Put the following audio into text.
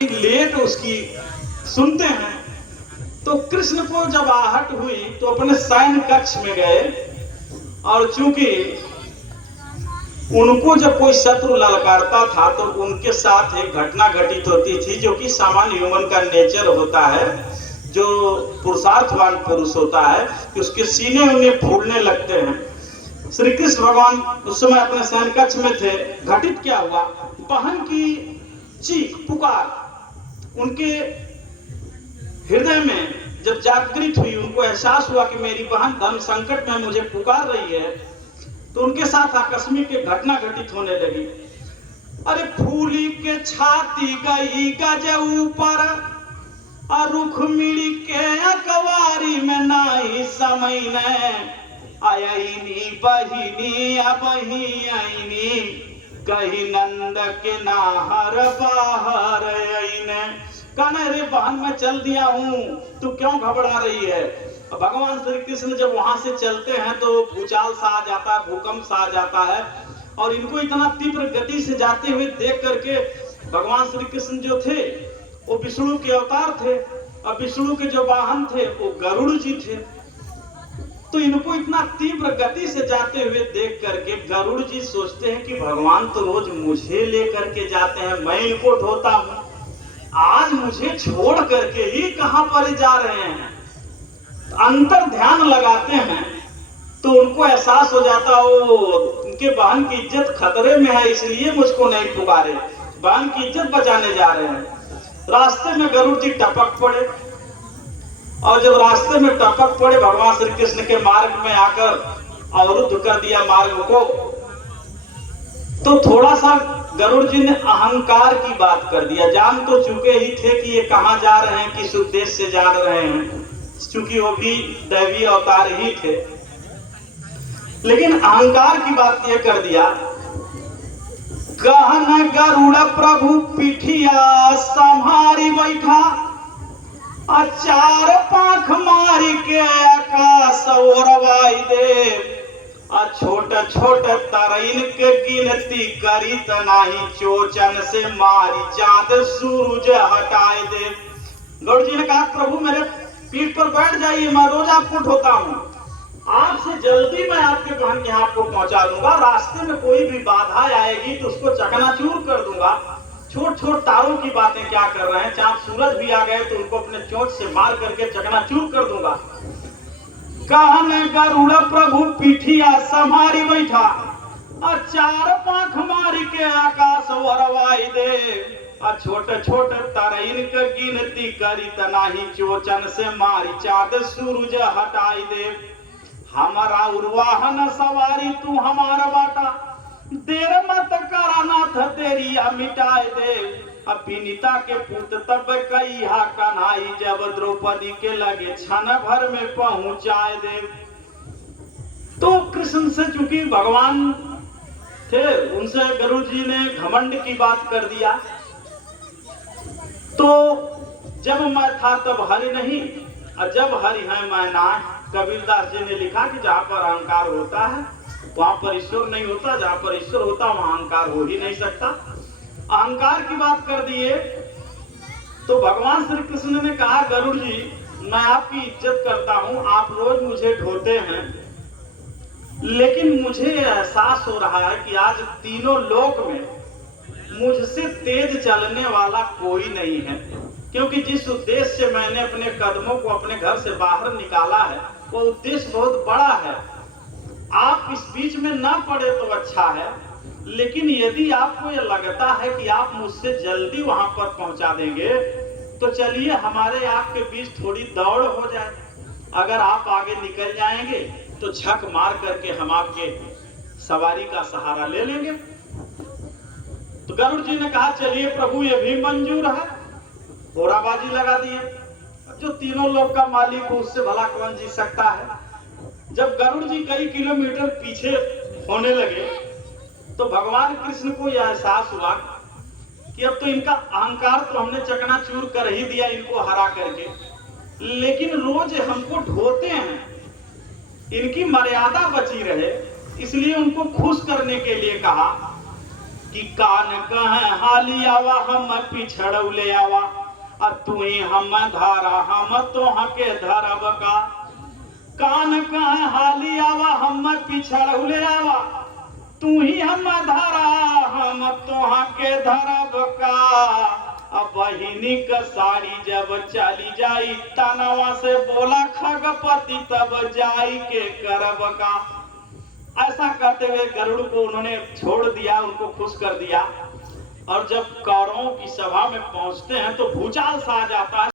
Late उसकी सुनते हैं। तो कृष्ण को जब आहट हुई तो अपने शयन कक्ष में गए, और चूंकि उनको जब कोई शत्रु ललकारता था तो उनके साथ एक घटना घटित होती थी, जो कि सामान्य ह्यूमन का नेचर होता है, जो पुरुषार्थवान पुरुष होता है कि उसके सीने उन्हें फूलने लगते हैं। श्री कृष्ण भगवान उस समय अपने शयन कक्ष में थे। घटित क्या हुआ, बहन की चीख पुकार उनके हृदय में जब जागृत हुई, उनको एहसास हुआ कि मेरी बहन धर्म संकट में मुझे पुकार रही है, तो उनके साथ आकस्मिक एक घटना घटित होने लगी। अरे फूली के छाती गई गज ऊपर, रुख मिड़ी के अकवारी में नाही समय ने आयनी बहिनी अबही आईनी, कही नंद के नाहर बाहर आईने। कहना रे बहन मैं चल दिया हूं, तू क्यों घबरा रही है। भगवान श्री कृष्ण जब वहां से चलते हैं तो भूचाल सा आ जाता है, भूकंप सा आ जाता है, और इनको इतना तीव्र गति से जाते हुए देख करके भगवान श्री कृष्ण जो थे वो विष्णु के अवतार थे, और विष्णु के जो वाहन थे वो गरुड़ जी थे। तो इनको इतना तीव्र गति से जाते हुए देख करके गरुड़ जी सोचते हैं कि भगवान तो रोज मुझे लेकर के जाते हैं, मैं इनको ढोता हूं, आज मुझे छोड़ करके ही कहां पर जा रहे हैं। अंतर ध्यान लगाते हैं तो उनको एहसास हो जाता हो उनके बहन की इज्जत खतरे में है, इसलिए मुझको नहीं पुकारे, बहन की इज्जत बचाने जा रहे हैं। रास्ते में गरुड़ जी टपक पड़े, और जब रास्ते में टपक पड़े भगवान श्री कृष्ण के मार्ग में आकर अवरुद्ध कर दिया मार्ग को। तो थोड़ा सा गरुड़ जी ने अहंकार की बात कर दिया। जान तो चुके ही थे कि ये कहां जा रहे हैं, किस उद्देश्य से जा रहे हैं, क्योंकि वो भी दैवीय अवतार ही थे, लेकिन अहंकार की बात ये कर दिया। कहन गरुड़ प्रभु पिठिया संभारी बैठा, चार पाख मारी के आकाश ओरवाई दे, छोट छोट तरैन के गिनती करी तनाही, चोचन से मारी चांद सूरज हटाए दे। गरुड़ जी ने कहा प्रभु मेरे पीठ पर बैठ जाइए, मैं रोज आपको ढोता हूं, आपसे जल्दी मैं आपके बहन के हाथ को पहुंचा दूंगा, रास्ते में कोई भी बाधा आएगी तो उसको चकनाचूर कर दूंगा। छोट छोट तारों की बातें क्या कर रहे हैं, चांद सूरज भी आ गए तो उनको अपने चोंच से मार करके चकनाचूर कर दूंगा। कहने गरुड़ प्रभु पिठिया संभारी बैठा, चार पाख मारी के आकाश वरवाई दे, छोटे छोटे तरैन के गिनती करी तनाही, चोचन से मारी चांद सूरज हटाई दे। हमारा उर्वाहन सवारी तू हमारा बाटा, देर मत करा नाथ तेरी मिटाए दे। पीनिता के पुत तब कहिया कन्हाई, जब द्रौपदी के लगे क्षण भर में पहुंचाए दे। तो कृष्ण से चूंकि भगवान थे, उनसे गरुड़ जी ने घमंड की बात कर दिया। तो जब मैं था तब हरि नहीं, और जब हरि है मैं ना। कबीरदास जी ने लिखा कि जहां पर अहंकार होता है वहां पर ईश्वर नहीं होता, जहां पर ईश्वर होता वहां अहंकार हो ही नहीं सकता। अहंकार की बात कर दिए तो भगवान श्री कृष्ण ने कहा गरुड़ जी मैं आपकी इज्जत करता हूं, आप रोज मुझे ढोते हैं, लेकिन मुझे एहसास हो रहा है कि आज तीनों लोक में मुझसे तेज चलने वाला कोई नहीं है, क्योंकि जिस उद्देश्य से मैंने अपने कदमों को अपने घर से बाहर निकाला है वो उद्देश्य बहुत बड़ा है। आप इस बीच में ना पड़े तो अच्छा है, लेकिन यदि आपको यह लगता है कि आप मुझसे जल्दी वहां पर पहुंचा देंगे तो चलिए हमारे आपके बीच थोड़ी दौड़ हो जाए। अगर आप आगे निकल जाएंगे तो झक मार करके हम आपके सवारी का सहारा ले लेंगे। तो गरुड़ जी ने कहा चलिए प्रभु ये भी मंजूर है। घोड़ाबाजी लगा दिए। जो तीनों लोग का मालिक हो उससे भला कौन जीत सकता है। जब गरुड़ जी कई किलोमीटर पीछे होने लगे तो भगवान कृष्ण को यह एहसास हुआ कि अब तो इनका अहंकार तो हमने चकनाचूर कर ही दिया इनको हरा करके, लेकिन रोज हमको ढोते हैं, इनकी मर्यादा बची रहे, इसलिए उनको खुश करने के लिए कहा कि कान कह हाली आवा हम पिछड़ौले आवा, और तू ही हम धारा हम तोह के धरब का। कान कह हाली आवा हम पिछड़ौले आवा, तू ही हम धारा हम तोह के धरब का। अब बहिनी का साड़ी जब चली जाई, तनवा से बोला खगपति तब जाई के करब का। ऐसा कहते हुए गरुड़ को उन्होंने छोड़ दिया, उनको खुश कर दिया। और जब कौरवों की सभा में पहुंचते हैं तो भूचाल सा आ जाता है।